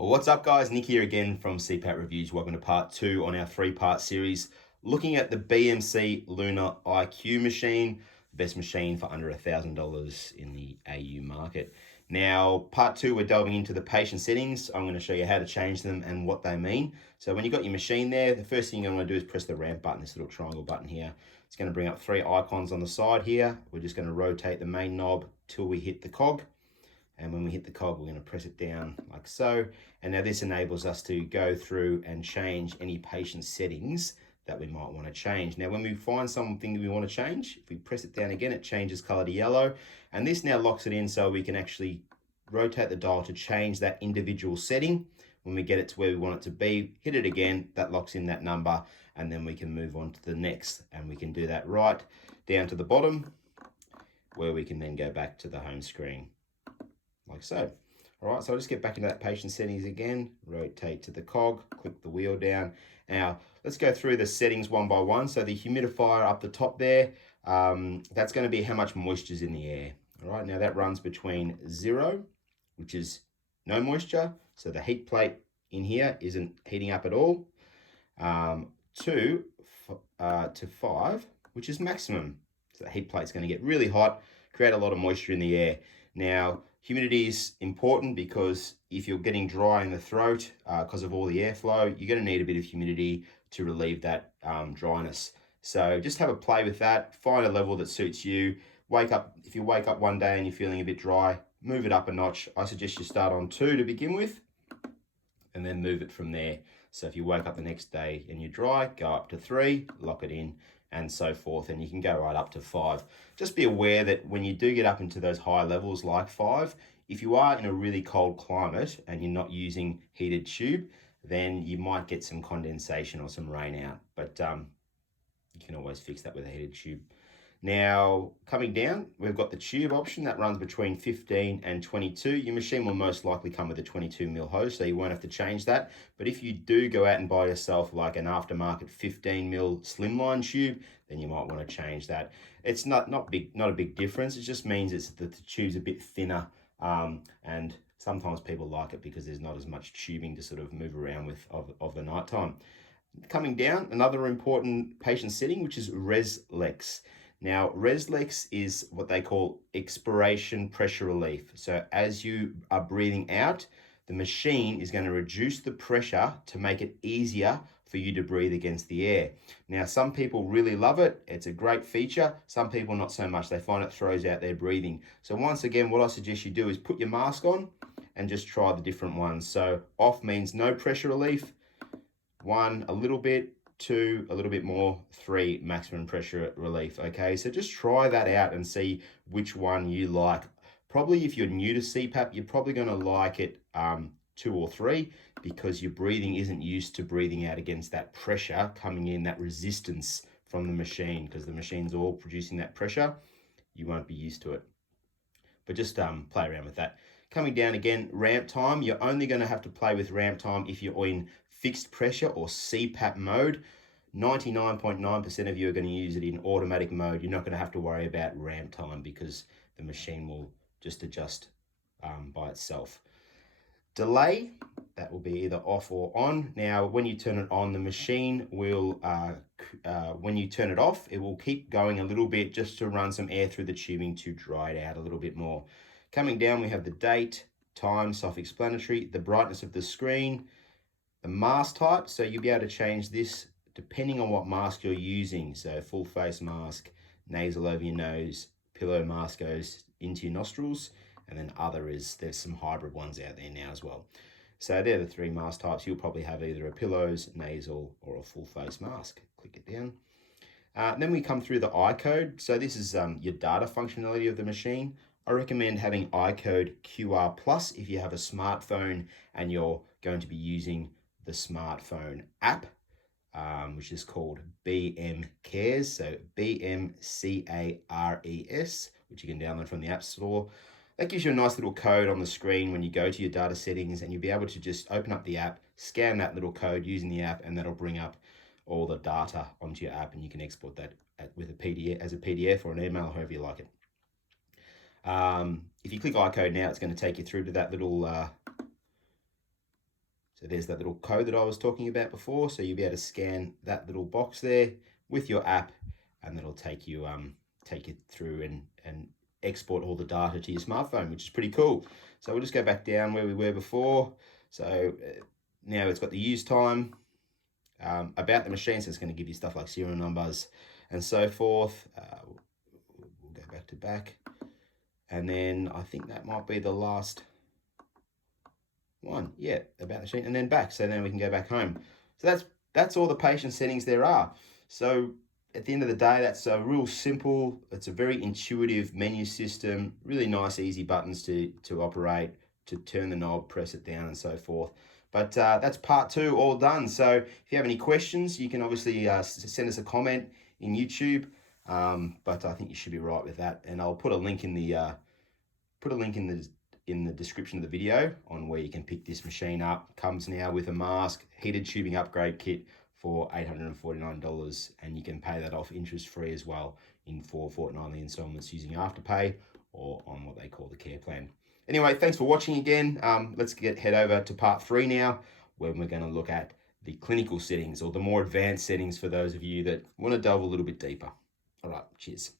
Well, what's up guys, Nick here again from Cpap Reviews. Welcome to part 2 on our 3-part series looking at the BMC Luna IQ machine, the best machine for under $1,000 in the AU market. Now, part 2, we're delving into the patient settings. I'm going to show you how to change them and what they mean. So when you've got your machine there, the first thing you're going to do is press the ramp button, this little triangle button here. It's going to bring up 3 icons on the side here. We're just going to rotate the main knob till we hit the cog. And when we hit the cog, we're going to press it down like so. And now this enables us to go through and change any patient settings that we might want to change. Now, when we find something that we want to change, if we press it down again, it changes color to yellow. And this now locks it in so we can actually rotate the dial to change that individual setting. When we get it to where we want it to be, hit it again, that locks in that number, and then we can move on to the next. And we can do that right down to the bottom, where we can then go back to the home screen. Like so. All right, so I'll just get back into that patient settings again, rotate to the cog, click the wheel down. Now, let's go through the settings one by one. So the humidifier up the top there, that's going to be how much moisture is in the air. All right, now that runs between 0, which is no moisture, so the heat plate in here isn't heating up at all, to 5, which is maximum. So the heat plate's going to get really hot, create a lot of moisture in the air. Now, humidity is important because if you're getting dry in the throat because of all the airflow, you're going to need a bit of humidity to relieve that dryness. So just have a play with that, find a level that suits you. If you wake up one day and you're feeling a bit dry, move it up a notch. I suggest you start on 2 to begin with and then move it from there. So if you wake up the next day and you're dry, go up to 3, lock it in, and so forth, and you can go right up to 5. Just be aware that when you do get up into those high levels like 5, if you are in a really cold climate and you're not using heated tube, then you might get some condensation or some rain out, but you can always fix that with a heated tube. Now, coming down, we've got the tube option that runs between 15 and 22. Your machine will most likely come with a 22mm hose, so you won't have to change that. But if you do go out and buy yourself like an aftermarket 15mm slimline tube, then you might want to change that. It's not a big difference. It just means that the tube's a bit thinner, and sometimes people like it because there's not as much tubing to sort of move around with of the night time. Coming down, another important patient setting, which is ResLex. Now, ResLex is what they call expiration pressure relief. So as you are breathing out, the machine is going to reduce the pressure to make it easier for you to breathe against the air. Now, some people really love it. It's a great feature. Some people not so much. They find it throws out their breathing. So once again, what I suggest you do is put your mask on and just try the different ones. So off means no pressure relief. 1, a little bit. 2, a little bit more. 3, maximum pressure relief. Okay, so just try that out and see which one you like. Probably if you're new to CPAP, you're probably going to like it 2 or 3 because your breathing isn't used to breathing out against that pressure coming in, that resistance from the machine, because the machine's all producing that pressure. You won't be used to it. But just play around with that. Coming down again, ramp time. You're only going to have to play with ramp time if you're in fixed pressure or CPAP mode. 99.9% of you are going to use it in automatic mode. You're not going to have to worry about ramp time because the machine will just adjust by itself. Delay, that will be either off or on. Now, when you turn it on, the machine will, when you turn it off, it will keep going a little bit just to run some air through the tubing to dry it out a little bit more. Coming down, we have the date, time, self-explanatory, the brightness of the screen, the mask type. So you'll be able to change this depending on what mask you're using. So full face mask, nasal over your nose, pillow mask goes into your nostrils, and then there's some hybrid ones out there now as well. So they're the 3 mask types. You'll probably have either a pillows, nasal, or a full face mask. Click it down. Then we come through the iCode. So this is your data functionality of the machine. I recommend having iCode QR Plus if you have a smartphone and you're going to be using the smartphone app, which is called BM Cares, so BMCARES, which you can download from the App Store. That gives you a nice little code on the screen when you go to your data settings, and you'll be able to just open up the app, scan that little code using the app, and that'll bring up all the data onto your app, and you can export that with a PDF, as a PDF or an email, however you like it. If you click iCode now, it's going to take you through to that little So there's that little code that I was talking about before. So you'll be able to scan that little box there with your app, and that'll take you through and export all the data to your smartphone, which is pretty cool. So we'll just go back down where we were before. So now it's got the use time, about the machine, so it's going to give you stuff like serial numbers and so forth. We'll go back to back, and then I think that might be the last one. Yeah, about the machine, and then back. So then we can go back home. So that's all the patient settings there are. So at the end of the day, that's a real simple. It's a very intuitive menu system. Really nice, easy buttons to operate, to turn the knob, press it down, and so forth. But that's part 2 all done. So if you have any questions, you can obviously send us a comment in YouTube. But I think you should be right with that. And I'll put a link in the description of the video on where you can pick this machine up. Comes now with a mask, heated tubing upgrade kit for $849, and you can pay that off interest-free as well in 4 fortnightly installments using Afterpay or on what they call the care plan. Anyway, thanks for watching again. Let's head over to part 3 now, where we're going to look at the clinical settings, or the more advanced settings for those of you that want to delve a little bit deeper. All right, cheers.